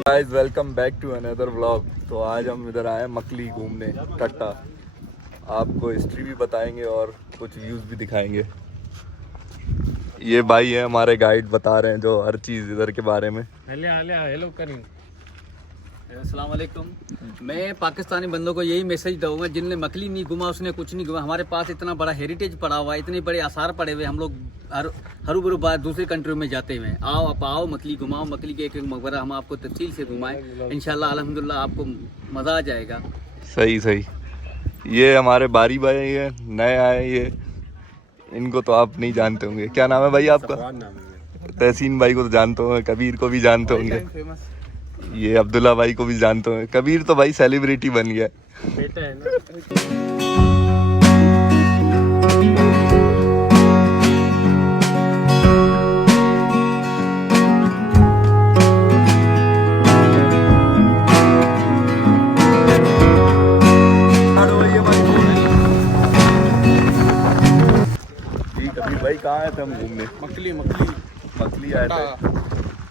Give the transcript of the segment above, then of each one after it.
Guys welcome back to another vlog. तो आज हम इधर आए मकली घूमने टट्टा। आपको हिस्ट्री भी बताएंगे और कुछ व्यूज़ भी दिखाएंगे। ये भाई है हमारे गाइड, बता रहे हैं जो हर चीज़ इधर के बारे में। हेलो करीम, अस्सलाम वालेकुम। मैं पाकिस्तानी बंदों को यही मैसेज दूंगा, जिनने मकली नहीं घुमा उसने कुछ नहीं घुमा। हमारे पास इतना बड़ा हेरिटेज पड़ा हुआ है, इतने बड़े आसार पड़े हुए, हम लोग हरू भरू बार दूसरी कंट्री में जाते हुए। आओ आप आओ, मकली घुमाओ, मकली के एक एक मकबरा हम आपको तफसील से घुमाएं। इंशाल्लाह अल्हम्दुलिल्लाह आपको मज़ा आ जाएगा। सही। ये हमारे बारी भाई है, नए आए ये, इनको तो आप नहीं जानते होंगे। क्या नाम है भाई आपका? तहसीन भाई को तो जानते होंगे, कबीर को भी जानते होंगे, ये अब्दुल्ला भाई को भी जानते होंगे। कबीर तो भाई सेलिब्रिटी बन गया बेटा है ना। कबीर भाई कहाँ आए थे हम घूमने? मकली आए थे।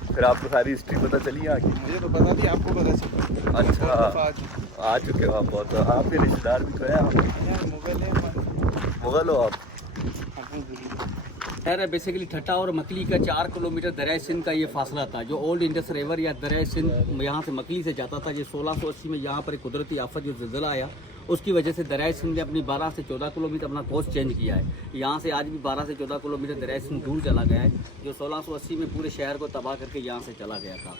फिर आपको सारी हिस्ट्री पता चली आगे? मुझे तो पता नहीं, आपको पता चला। अच्छा, आ चुके हो आप बहुत। आपके रिश्तेदार भी तो है मुगल हो आप? खैर बेसिकली ठट्टा और मकली का 4 किलोमीटर दरियाए सिंध का ये फासला था। जो ओल्ड इंडस रिवर या दरियाए सिंध यहाँ से मकली से जाता था। ये 1680 में यहाँ पर एक कुदरती आफत जो ज़िलज़ला आया, उसकी वजह से दरियाए सिंध ने अपनी 12 से 14 किलोमीटर अपना कोर्स चेंज किया है। यहाँ से आज भी 12 से 14 किलोमीटर दरियाए सिंध दूर चला गया है, जो 1680 में पूरे शहर को तबाह करके यहाँ से चला गया था।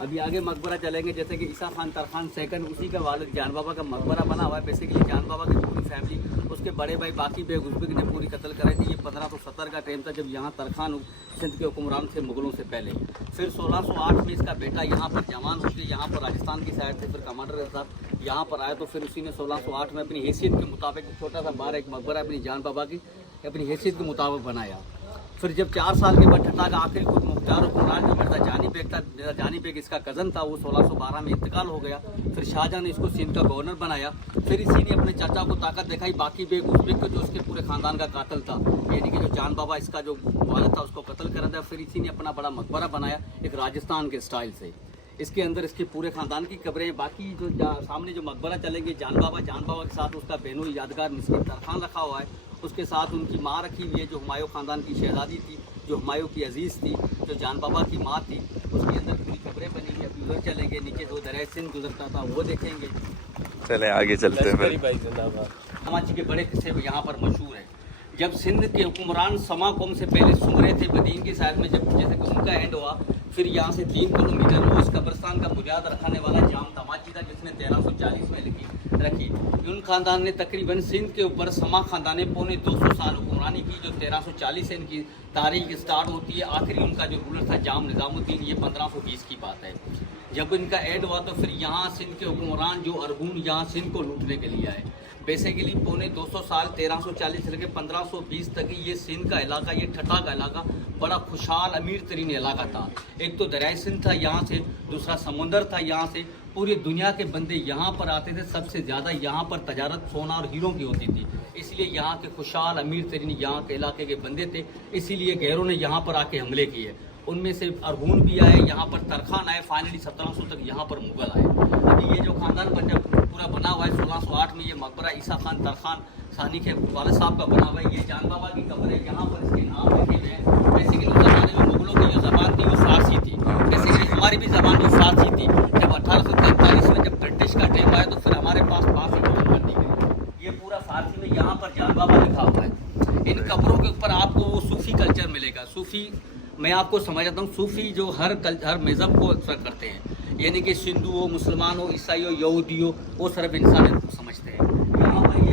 अभी आगे मकबरा चलेंगे, जैसे कि ईसा खान तरखान सेकंड, उसी का वालिद जान बाबा का मकबरा बना हुआ है। बेसिकली जान बाबा की पूरी फैमिली, उसके बड़े भाई बाकी बेग उज़्बेक ने पूरी कत्ल कराई थी। ये 1570 का टाइम था, जब यहाँ तरखान सिंध के हुक्मरान थे मुगलों से पहले। फिर 1608 में इसका बेटा यहाँ पर जवान होकर यहाँ पर राजस्थान की साइड से फिर कमांडर के साथ यहाँ पर आया। तो फिर उसी ने 1608 में अपनी हैसियत के मुताबिक छोटा सा बार एक मकबरा अपनी जान बाबा की अपनी हैसियत के मुताबिक बनाया। फिर जब 4 साल के बाद ठट्टा का आखिरी खुद मुख्तार हुक्मरान जो मिर्ज़ा जानी बेग इसका कज़न था, वो 1612 में इंतकाल हो गया। फिर शाहजहां ने इसको सिंध का गवर्नर बनाया। फिर इसी ने अपने चाचा को ताकत दिखाई। बाकी बेग उज़्बेक को जो उसके पूरे ख़ानदान का कातिल था, यानी कि जो जान बाबा इसका जो वालिद था, उसको कत्ल कर दिया। फिर इसी ने अपना बड़ा मकबरा बनाया एक राजस्थान के स्टाइल से। इसके अंदर इसके पूरे ख़ानदान की कब्रें। बाकी जो सामने जो मकबरा चलेंगे जान बाबा के साथ उसका बेनुल यादगार मिस्किन तरखान रखा हुआ है। उसके साथ उनकी माँ रखी हुई है, जो हुमायूं ख़ानदान की शहज़ादी थी, जो हुमायूं की अजीज़ थी, जो जान बाबा की माँ थी। उसके अंदर पूरी कब्रें बनी हुई है। उधर चलेंगे, नीचे जो दरियाए सिंध गुजरता था वो देखेंगे। चलें आगे चलते हैं। समाज के बड़े किस्से यहाँ पर मशहूर है। जब सिंध के हुक्मरान समा कौम से पहले सुमरे थे बदीन की साइड में, जब जैसे कि उनका एंड हुआ, फिर यहाँ से 3 किलोमीटर उस कब्रिस्तान का बुनियाद रखने वाला जाम तमाची था, जिसने 1340 में रखी। उन खानदान ने तकरीबन सिंध के ऊपर समा खानदान ने पौने 200 साल हुक्मरानी की। जो 1340 से इनकी तारीख स्टार्ट होती है। आखिरी उनका जो रूलर था जाम निज़ामुद्दीन, ये 1520 की बात है। जब इनका एंड हुआ तो फिर यहाँ सिंध के हुक्मरान जो अरगून यहाँ सिंध को लूटने के लिए आए। बेसिकली पौने 200 साल 1340 से लेकर 1520 तक ये सिंध का इलाका, ये ठट्टा का इलाका बड़ा खुशहाल अमीर तरीन इलाका था। एक तो दरियाए सिंध था यहाँ से, दूसरा समुंदर था यहाँ से। पूरी दुनिया के बंदे यहाँ पर आते थे। सबसे ज़्यादा यहाँ पर तजारत सोना और हीरों की होती थी, इसलिए यहाँ के खुशहाल अमीर तरीन यहाँ के इलाके के बंदे थे। इसीलिए गैरों ने यहाँ पर आके हमले किए। उनमें से अरगून भी आए, यहाँ पर तरखान आए, फाइनली 1700 तक यहाँ पर मुगल आए। अभी ये जो खानदान पूरा बना हुआ है 1608 में, ये मकबरा ईसा खान तरखान सानी के वालिद साहब का बना हुआ है। ये जान बाबा की कब्र है, यहाँ पर इसके नाम लिखे हुए हैं। बेसिकली उस ज़माने में मुगलों की जो ज़बान थी वो फारसी थी। बेसिकली हमारी भी ज़बान जो फारसी थी। जब 1843 में जब ब्रिटिश का टाइम आया तो फिर हमारे पास फारसी बोल कर दी गई। ये पूरा फारसी में यहाँ पर जान बाबा लिखा हुआ है। इन कब्रों के ऊपर आपको वो सूफ़ी कल्चर मिलेगा। सूफ़ी मैं आपको समझाता हूँ, सूफ़ी जो हर मज़हब को असर करते हैं, यानी कि सिंधु हो, मुसलमान हो, ईसाई हो, यहूदी हो, वो सिर्फ इंसानियत को समझते हैं। यहाँ पर ये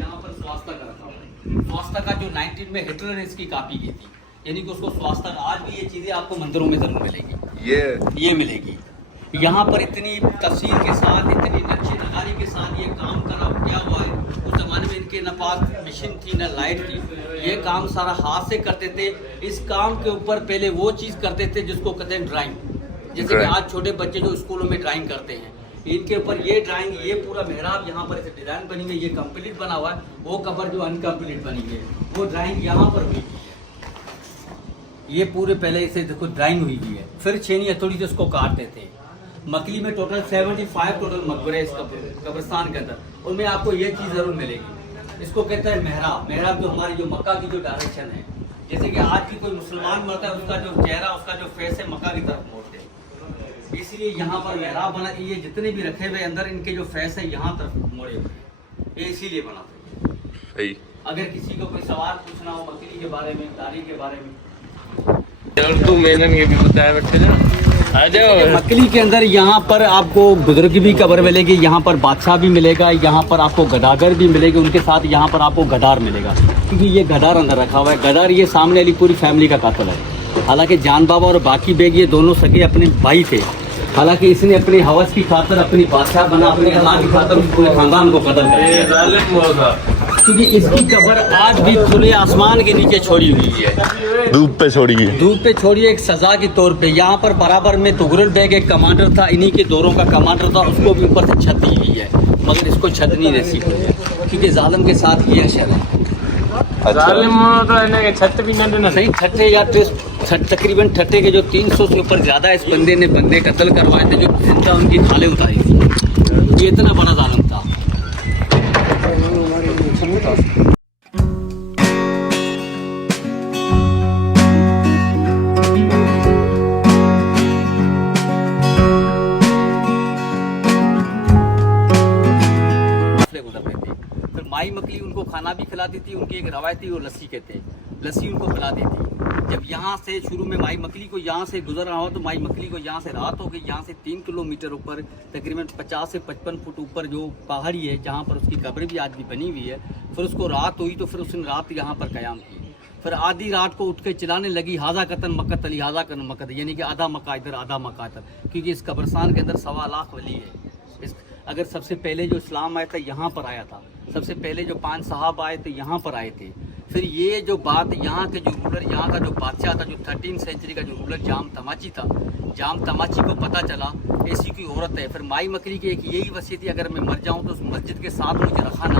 यहाँ पर स्वास्थ्य का रखा हुआ है। स्वास्थ्य का जो 19 में हिटलर ने इसकी कॉपी की थी, यानी कि उसको स्वास्थ्य। आज भी ये चीज़ें आपको मंदिरों में ज़रूर मिलेगी, ये मिलेगी। यहाँ पर इतनी तफसील के साथ, इतनी नक्शे नगारी के साथ ये काम किया हुआ है। उस ज़माने में इनके न पास मशीन थी न लाइट थी, ये काम सारा हाथ से करते थे। इस काम के ऊपर पहले वो चीज़ करते थे जिसको कहते हैं ड्राइंग। जैसे कि आज छोटे बच्चे जो स्कूलों में ड्राइंग करते हैं, इनके ऊपर ये ड्राइंग, ये पूरा मेहराब यहाँ पर ऐसे डिज़ाइन बनी है, ये कंप्लीट बना हुआ है। वो कबर जो अनकम्प्लीट बनी है, वो ड्राइंग यहाँ पर हुई है। ये पूरे पहले इसे देखो ड्राइंग हुई है, फिर छेनी हथौड़ी से उसको काटते थे। मकली में टोटल 75 टोटल मकबरे इस कब्रिस्तान के अंदर, उनमें आपको ये चीज़ जरूर मिलेगी। इसको कहते हैं मेहराब। मेहराब जो हमारी जो मक्का की जो डायरेक्शन है, जैसे कि आज भी कोई मुसलमान मरता है उसका जो चेहरा, उसका जो फेस है मक्का की तरफ मोड़ते हैं, इसलिए यहाँ पर मेहराब बना। ये जितने भी रखे हुए अंदर इनके जो फेस है यहाँ तरफ मोड़े हुए हैं, ये इसीलिए बनाते हैं। सही। अगर किसी को कोई सवाल पूछना हो मकली के बारे में, तारीख के बारे में, तू मेनन के भी बताया बैठे जा आ जाओ। मकली के अंदर यहाँ पर आपको बुजुर्ग भी कब्र मिलेगी, यहाँ पर बादशाह भी मिलेगा, यहाँ पर आपको गदागर भी मिलेगी, उनके साथ यहाँ पर आपको गदार मिलेगा, क्योंकि ये गदार अंदर रखा हुआ है। गदार ये सामने वाली पूरी फैमिली का कातिल है। हालांकि जान बाबा और बाकी बेग ये दोनों सगे अपने भाई थे, हालांकि इसने अपनी हवस की खातर, अपनी बादशाह बना, अपने अल्लाह की खातर पूरे खानदान को कत्ल कर दिया, क्योंकि इसकी कब्र आज भी खुले आसमान के नीचे छोड़ी हुई है, धूप पे छोड़ी है। धूप पे छोड़िए एक सजा के तौर पे। यहाँ पर बराबर में तुगरुल बेग एक कमांडर था, इन्हीं के दौरों का कमांडर था, उसको भी ऊपर से छत दी हुई है, मगर इसको छत नहीं नसीब हुई है, क्योंकि जालिम के साथ ये अशर है। छत भी न देना सही ठट्ठे या तकरीबन ठट्ठे के जो 300 से ऊपर ज्यादा इस बंदे ने बंदे कत्ल करवाए थे, जो जिंदा उनकी खाले उतारी थी। ये इतना बड़ा जालिम था। फिर माई मकली उनको खाना भी खिलाती थी, उनकी एक रवायती वो लस्सी कहते हैं, लस्सी उनको पिलाती थी। जब यहाँ से शुरू में माई मकली को यहाँ से गुजर रहा हो तो माई मकली को यहाँ से रात हो गई, यहाँ से 3 किलोमीटर ऊपर तकरीबन 50 से 55 फुट ऊपर जो पहाड़ी है जहाँ पर उसकी कब्र भी आज भी बनी हुई है, फिर उसको रात हुई तो फिर उसने रात यहाँ पर क़याम की। फिर आधी रात को उठ के चिल्लाने लगी, हाजा कतन मक्कत अली, हाजा कतन मक्कत, यानी कि आधा मक्का इधर आधा मक्का इधर, क्योंकि इस कब्रस्तान के अंदर 1.25 लाख वली है। इस अगर सबसे पहले जो इस्लाम आया था यहाँ पर आया था, सबसे पहले जो 5 साहब आए थे यहाँ पर आए थे। फिर ये जो बात यहाँ के जो रूलर, यहाँ का जो बादशाह था, जो 13वीं सेंचुरी का जो रूलर जाम तमाची था, जाम तमाची को पता चला ऐसी कोई औरत है। फिर माई मकली की एक यही वसीयत थी, अगर मैं मर जाऊँ तो उस मस्जिद के साथ मुझे रखाना।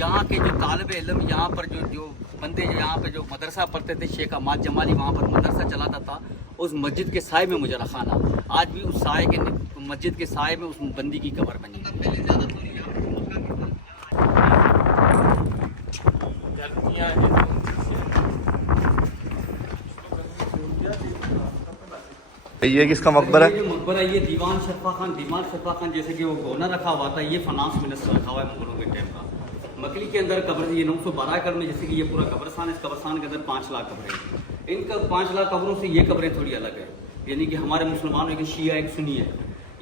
यहाँ के जो तालिब इल्म, यहाँ पर जो बंदे यहाँ पे जो मदरसा पढ़ते थे, शेख अहमद जमाली वहाँ पर मदरसा चलाता था, उस मस्जिद के साए में मुझे रखाना। आज भी उस साए के मस्जिद के साए में उस बंदी की कब्र बनी। ये किसका मकबरा है? ये मकबरा ये दीवान शफा खान, दीवान शफा खान जैसे कि वो गोना रखा हुआ था, ये फाइनेंस मिनिस्टर रखा हुआ है मुगलों के टाइम का। मकली के अंदर कब्र ये 912 एकड़ में, जैसे कि ये पूरा कब्रस्तान है, इस कब्रस्तान के अंदर 5 लाख कब्रें हैं। इनका 5 लाख कब्रों से ये कब्रें थोड़ी अलग है, यानी कि हमारे मुसलमानों की शिया एक सुन्नी है,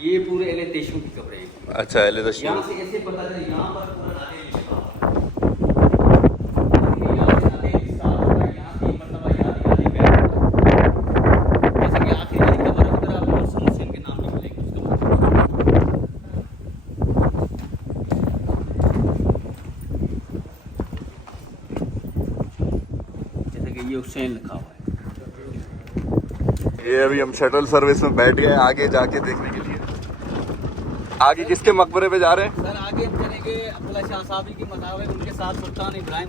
ये पूरे अहले तेशों की कब्रें हैं। अच्छा, अहले तशय्युह। यहाँ से ऐसे पता चले, यहाँ पर पूरा नादेल लिखा हुसैन लिखा हुआ है। ये अभी हम शटल सर्विस में बैठ गए आगे जाके देखने के लिए। आगे किसके मकबरे पे जा रहे हैं? सर आगे हम चलेंगे अब्दुल्ला शाह साहब के मुताबिक, उनके साथ सुल्तान इब्राहिम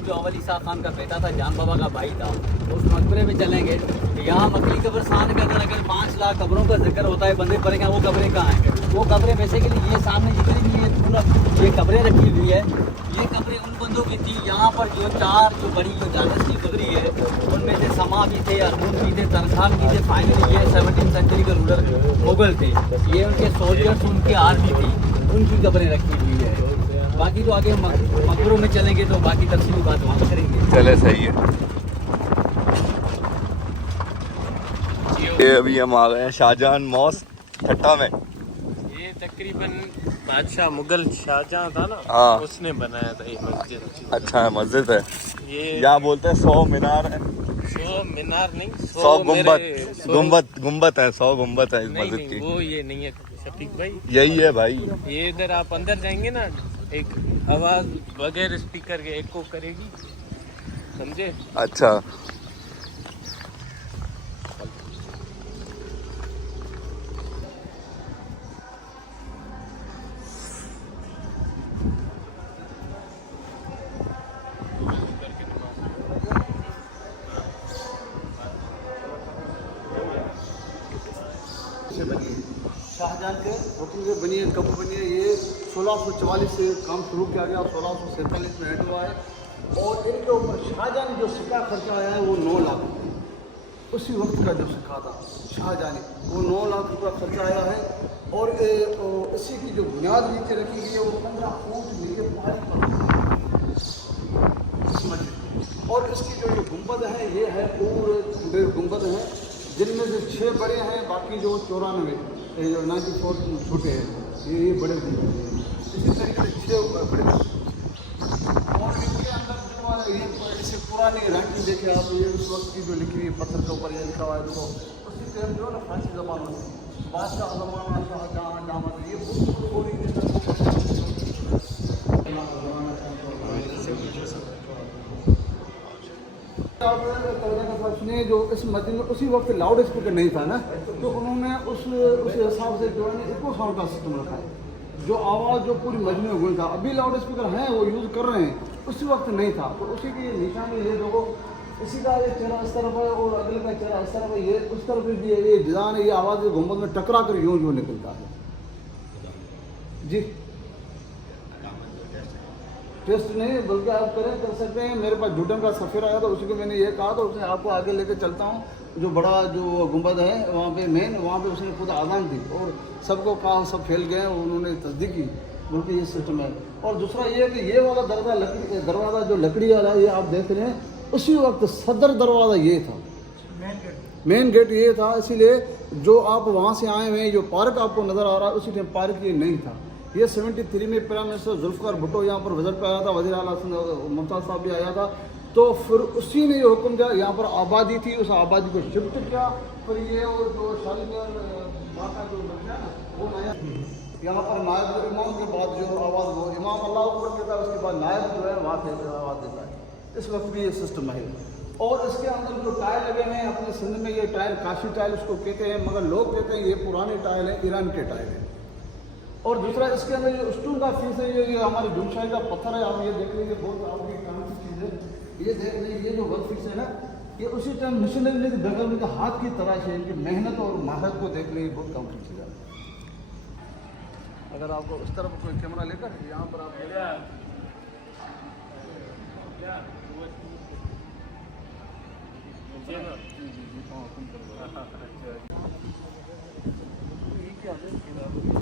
जो अवल ईसा खान का बेटा था, जान बाबा का भाई था, उस मकबरे में चलेंगे। यहाँ मकली कब्रस्तान के अंदर अगर 5 लाख कब्रों का जिक्र होता है, बंदे पड़ेंगे, वो कब्रें कहाँ हैं? वो कब्रें बेसिकली ये सामने जितनी भी है पूरा ये कब्रें रखी हुई है, ये कब्रें उन बंदों की थी। यहाँ पर जो 4 जो बड़ी जो डायनेस्टी गुजरी है, उनमें से समा भी थे, अरमुन भी थे, तरखान भी थे। फाइनली ये 17वीं सेंचुरी के रूलर मुगल थे, ये उनके सोल्जर्स, उनकी आर्मी थी, उनकी कब्रें रखी हुई है। बाकी तो आगे मकबरों में चलेंगे तो बाकी तफसीली बात वहाँ करेंगे। चले, सही है। ये अभी हम आ गए हैं शाहजहां मॉस्क ठट्टा में। ये तकरीबन बादशाह मुगल शाहजहां था ना, हाँ, उसने बनाया था ये मस्जिद। अच्छा है, मस्जिद है ये। यहाँ बोलते हैं 100 मीनार है, 100 मीनार नहीं, 100 गुम्बद है, 100 गुम्बद है इस मस्जिद की। वो ये नहीं है शफीक भाई, यही है भाई। ये इधर आप अंदर जाएंगे ना, एक आवाज बगैर स्पीकर के एको करेगी, समझे? अच्छा, से बनी है, शाहजहां के हुक्म से बनी है। कब बनी है? ये 1644 से काम शुरू किया गया और 1647 में एंड हुआ है। और इनके ऊपर शाहजहां ने जो सिक्का खर्चा आया है वो 9 लाख, उसी वक्त का जो सिक्का था शाहजहां ने, वो 9 लाख रुपया खर्चा आया है। और इसी की जो बुनियाद नीचे रखी गई है वो 15 फुट नीचे पहाड़ी पर मस्जिद। और इसकी जो गुंबद है ये है पूरे गुंबद है, जिनमें से 6 बड़े हैं, बाकी जो 94 जो 94 छोटे हैं, ये बड़े गुंबद हैं। इसी तरीके से 6 बड़े। और इनके अंदर जो ये इसे पुरानी रैंकिंग देखे आप, ये उस वक्त की जो लिखी हुई पत्थर के ऊपर ये लिखा हुआ है, देखो उसी टाइम जो है ना फारसी ज़बान में बादशाह ज़माना शाहजहां जामा, ये ने जो इस मस्जिद में उसी वक्त लाउड स्पीकर नहीं था ना, तो उन्होंने उस हिसाब से जो है ना इको साउंड का सिस्टम रखा है, जो आवाज़ जो पूरी मस्जिद में गूंजता। अभी लाउड स्पीकर हैं वो यूज़ कर रहे हैं, उसी वक्त नहीं था। तो उसी की निशानी ये देखो, इसी का ये चेहरा इस तरफ है और अगले का चेहरा इस तरफ है, ये उस तरफ भी ये डिज़ाइन है, ये आवाज़ गुंबद में टकरा कर यूँ यूँ निकलता है जी। टेस्ट नहीं बल्कि आप कर सकते हैं। मेरे पास जूटन का सफ़ेर आया था, उसी को मैंने ये कहा, तो उसने आपको आगे लेकर चलता हूँ। जो बड़ा जो गुंबद है वहाँ पे मेन, वहाँ पे उसने खुद आज़ान दी और सबको कहा, सब फैल गए, उन्होंने तस्दीक की बल्कि ये सिस्टम है। और दूसरा ये है कि ये वाला दरवाज़ा जो लकड़ी वाला ये आप देख रहे हैं, उसी वक्त सदर दरवाज़ा ये था, मेन गेट ये था। इसीलिए जो आप वहाँ से आए हुए हैं, जो पार्क आपको नज़र आ रहा है, उसी टाइम पार्क ये नहीं था। ये 73 में प्राइम मिनिस्टर जुल्फ़िकार भुट्टो यहाँ पर विजिट पे आया था, वज़ीर आला मुमताज़ साहब भी आया था, तो फिर उसी ने ये हुक्म दिया, यहाँ पर आबादी थी, उस आबादी को शिफ्ट किया। फिर ये और जो शालीमार का जो है ना वो नया, यहाँ पर नायब इमाम के बाद जो आवाज़ वो इमाम अल्लाह ऊपर कहता है, उसके बाद नायब जो है वहाँ से आवाज़ देता है। इस वक्त भी ये सिस्टम है। और इसके अंदर जो टाइल लगे हैं अपने सिंध में, ये टाइल काशी टाइल उसको कहते हैं, मगर लोग कहते हैं ये पुराने टाइल है, ईरान के टाइल है। और दूसरा इसके अंदर ये स्टूल का फीस है, ये हमारे जुमशाही का पत्थर है, आप ये देख लीजिए, बहुत आपकी काम की चीज़ है। ये देख लीजिए, ये जो वर्क फीस है ना, ये उसी टाइम मशीनरी के बगल में हाथ की तरह से इनकी मेहनत और महारत को देख लीजिए, बहुत काम की चीज़ है। अगर आपको उस तरफ कोई कैमरा लेकर यहाँ पर आप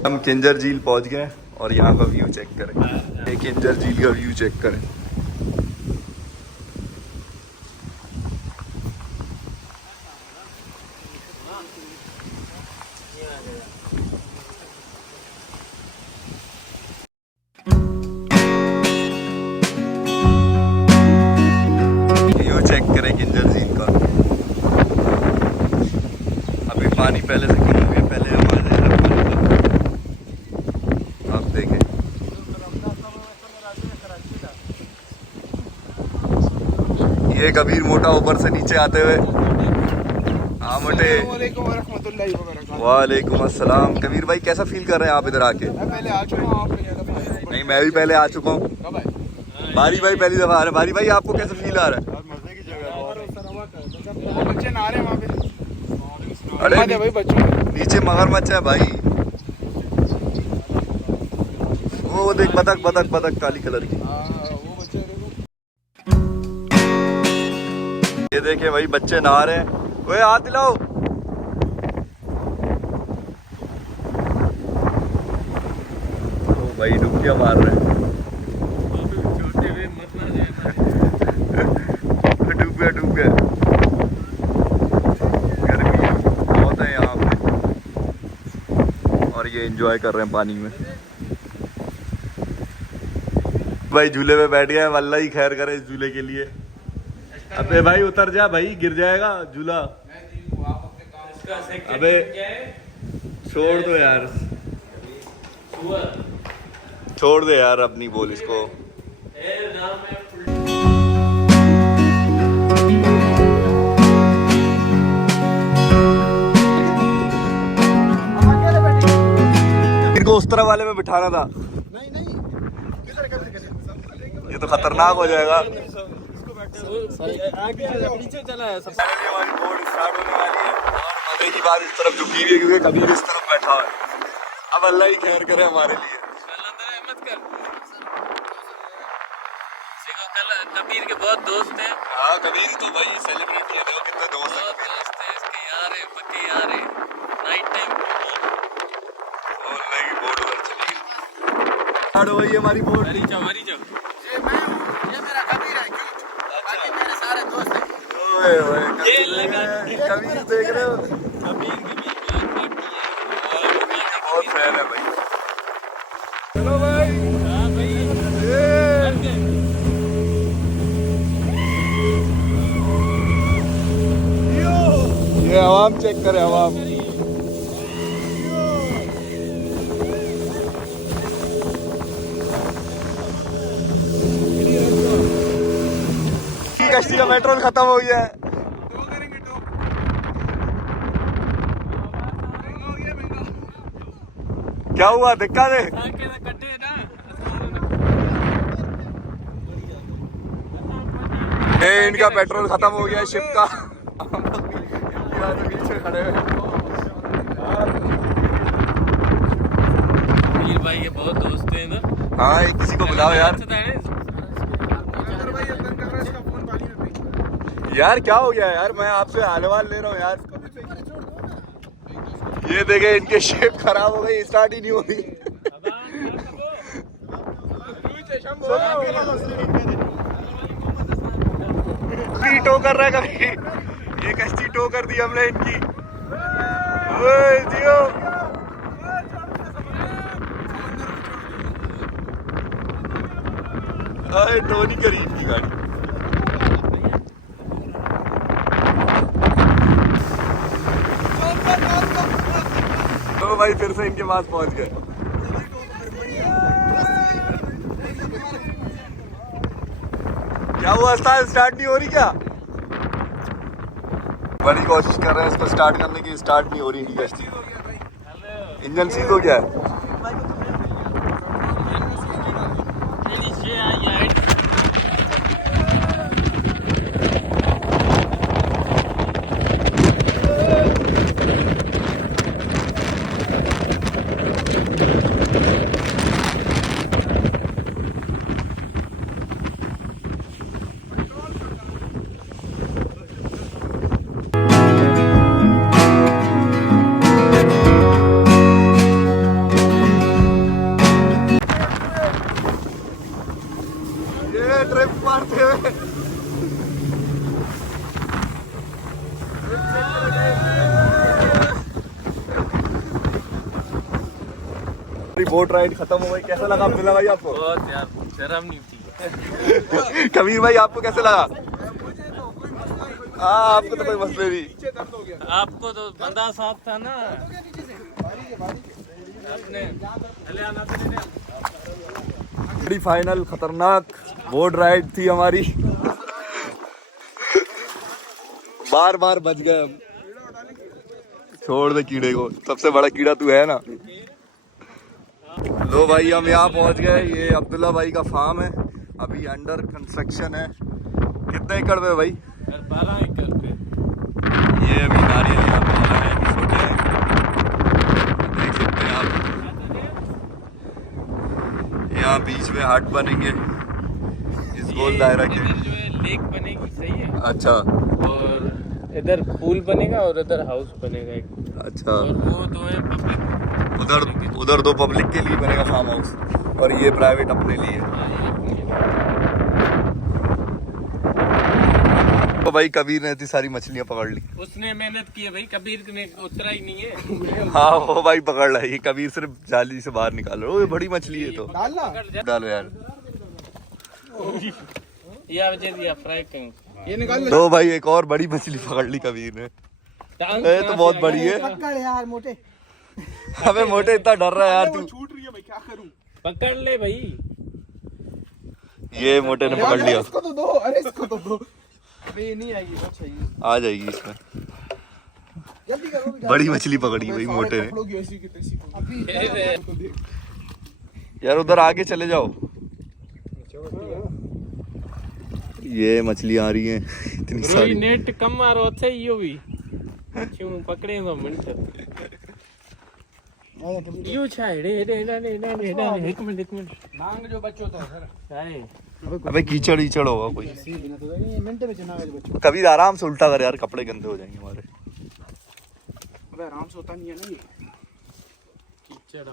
हम किंजर झील पहुंच गए और यहाँ का व्यू चेक करें। एक किंजर झील का व्यू चेक करें। व्यू चेक करें किंजर झील का। अभी पानी पहले से कम हो गया, पहले हमारे ये कबीर मोटा ऊपर से नीचे आते हुए। हाँ मोटे, वालेकुम अस्सलाम। कबीर भाई कैसा फील कर रहे हैं आप इधर आके? मैं पहले आ चुका हूँ, नहीं मैं भी पहले आ चुका हूँ। बारी भाई पहली दफा आ रहे हैं। बारी भाई आपको कैसा फील आ रहा है? मजे की जगह है, बच्चे नहा रहे हैं वहाँ पे। अरे भाई बच्चों नीचे मगरमच्छ है भाई, वो देख बतख बतख बतख काली कलर की। वो बच्चे ये देखे भाई बच्चे नहा रहे हैं। ओए हाथ दिलाओ। तो भाई डुबकियां मार रहे हैं। डूब गया गर्मी बहुत है यहाँ पे और ये एंजॉय कर रहे हैं पानी में। भाई झूले पे बैठ गए, अल्लाह ही खैर करे इस झूले के लिए। अबे भाई उतर जा भाई, गिर जाएगा झूला। अबे छोड़ दो यार, छोड़ दे यार अपनी बोल इसको। इनको उस तरह वाले में बिठाना था। ये तो खतरनाक हो जाएगा। नीचे चला है सब। हमारी बोर्ड स्टार्ट होने वाली है और मजे घोड़े की बात इस तरफ झुकी हुई है क्योंकि कबीर इस तरफ बैठा हुआ है। अब अल्लाह ही खैर करे हमारे लिए। कबीर के बहुत दोस्त हैं। हाँ कबीर तो भाई सेलिब्रेट किए थे, कितने दोस्त हैं। दोस्त हैं इसके, यार है, पक्के यार है। नाइट टाइम और नहीं बोट उधर चली गई। आड़ो भाई हमारी बोट। मरी जाओ। ये मैं हूँ, ये मेरा कबीर है, बाकी मेरे सारे दोस्त हैं। ओए ओए ये लगा कबीर देख रहे हो, कबीर की भी जान काटनी है और बहुत फैन है भाई। चलो भाई। हाँ भाई ये आवाम चेक करे, आवाम कश्ती का पेट्रोल खत्म हो गया है। दो करेंगे दो। महंगा हो गया महंगा। क्या हुआ, दिक्कत है? आके तो कटे ना। ये इनका पेट्रोल खत्म हो गया है शिप का। हम लोग भी बीच में खड़े हुए। कबीर भाई के बहुत दोस्त हैं इधर। हाँ एक किसी को बुलाओ यार। अंदर भाई अंदर कर रहा है, इसका फोन पानी में फेंक। यार क्या हो गया यार, मैं आपसे हालवाल ले रहा हूँ यार। ये देखे इनके शेप खराब हो गई, स्टार्ट ही नहीं हो रही। कभी टो कर रहा है, कभी ये कश्ती टो कर दी हमने इनकी। ओए जियो अरे टो नहीं करी इनकी गाड़ी। तो भाई फिर से इनके पास पहुंच गए। क्या हुआ, स्टार्ट नहीं हो रही क्या? बड़ी कोशिश कर रहे हैं इसको स्टार्ट करने की, स्टार्ट नहीं हो रही इनकी कश्ती। इंजन सीज हो गया है। ये ट्रिप मारते हुए बोट राइड खत्म हो गई। कैसा लगा अब्दुल्ला भाई आपको? बहुत यार, शर्म नहीं थी। कबीर भाई आपको कैसे लगा? हाँ आपको तो कोई मसले नहीं। आपको तो बंदा साफ था ना आपने। बड़ी फाइनल खतरनाक बोट राइड थी हमारी। बार बार बच गए हम। छोड़ दे कीड़े को, सबसे बड़ा कीड़ा तू है ना। लो भाई हम यहाँ पहुँच गए। ये अब्दुल्ला भाई का फार्म है, अभी अंडर कंस्ट्रक्शन है। कितने एकड़ पे भाई? 12 एकड़ पे। ये अभी नारियल यहाँ पे लगा है, छोटे हैं, देख सकते हैं आप। यहाँ बीच में हट बनेंगे इस गोल दायरा के। इधर जो है लेक बनेगी, सही है। अच्छा, और इधर पूल बनेगा और इधर हाउस बनेगा एक। अच्छा। और वो तो है पब्लिक। उधर दो पब्लिक के लिए बनेगा फार्म हाउस और ये प्राइवेट अपने लिए। तो भाई कबीर ने इतनी सारी मछलियां पकड़ ली। उसने मेहनत की है भाई, कबीर ने उतरा ही नहीं है। हाँ वो भाई पकड़ रहा है, ये कबीर सिर्फ जाली से बाहर निकालो। ओए बड़ी मछली है तो डालो यार। या वजह दिया फ्राई करूं। ये निकाल ले। तो भाई एक और बड़ी मछली पकड़ ली कबीर ने। ये तो बहुत बड़ी है। पकड़ यार मोटे। हमें मोटे इतना डर रहा है यार तू। छूट रही है भाई, क्या करूं? पकड़ ले भाई। ये मोटे ने पकड़ लिया। इसको तो दो, अरे इसको तो दो। अबे ये नहीं आएगी, अच्छा ये आ जाएगी इसमें। जल्दी करो। बड़ी मछली पकड़ी भाई मोटे ने। पकड़ोगी ऐसी की तैसी को। अभी अरे। तो देख। यार उधर आगे चले जाओ। ये मछली आ रही है इतनी रोई सारी। नेट कम मारो अच्छे ही भी। क्यों पकड़े तो मिनट यो छा हेडे एक मिनट नांग जो बच्चों तो सर चाहे अबे कीचड़ कीचड़ होगा कोई। मिनट में चना जो बच्चों कभी आराम से उल्टा कर यार, कपड़े गंदे हो जाएंगे हमारे। अबे आराम से होता नहीं है ना ये कीचड़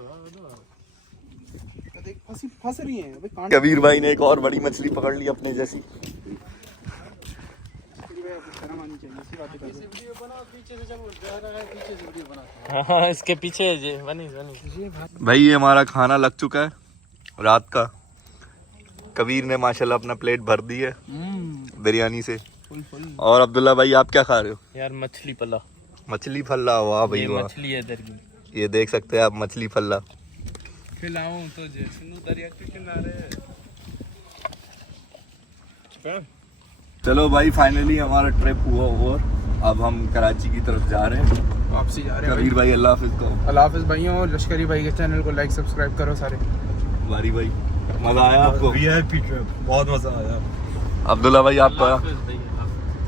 देख फंस रही है अबे कांट कबीर भाई ने एक और बड़ी मछली पकड़ ली अपने जैसी। शर्म आनी चाहिए इसी बात पे वीडियो बना पीछे से जब जा रहा है पीछे से वीडियो बना हाँ इसके पीछे जे बनी भाई ये हमारा खाना लग चुका है रात का। कबीर ने माशाल्लाह अपना प्लेट भर दी है बिरयानी से। और अब्दुल्ला भाई आप क्या खा रहे हो? यार मछली पला मछली फल्ला। वाह भाई ये वाह, मछली है इधर की। ये देख सकते हैं आप मछली फल्ला। खिलाऊं तो जैसे दरिया के किनारे चलो भाई फाइनली हमारा ट्रिप हुआ ओवर। अब हम कराची की तरफ जा रहे हैं। वापसी जा रहे हैं कबीर भाई अल्लाह हाफिज को। अल्लाह हाफिज़ भाइयों, और लश्करी भाई के चैनल को लाइक सब्सक्राइब करो सारे। बारी भाई मजा आया आपको? VIP ट्रिप बहुत मजा आया। अब्दुल्ला भाई आपका?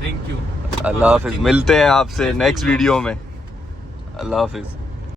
Thank you. अल्लाह हाफिज। मिलते हैं आपसे नेक्स्ट वीडियो में। अल्लाह हाफिज।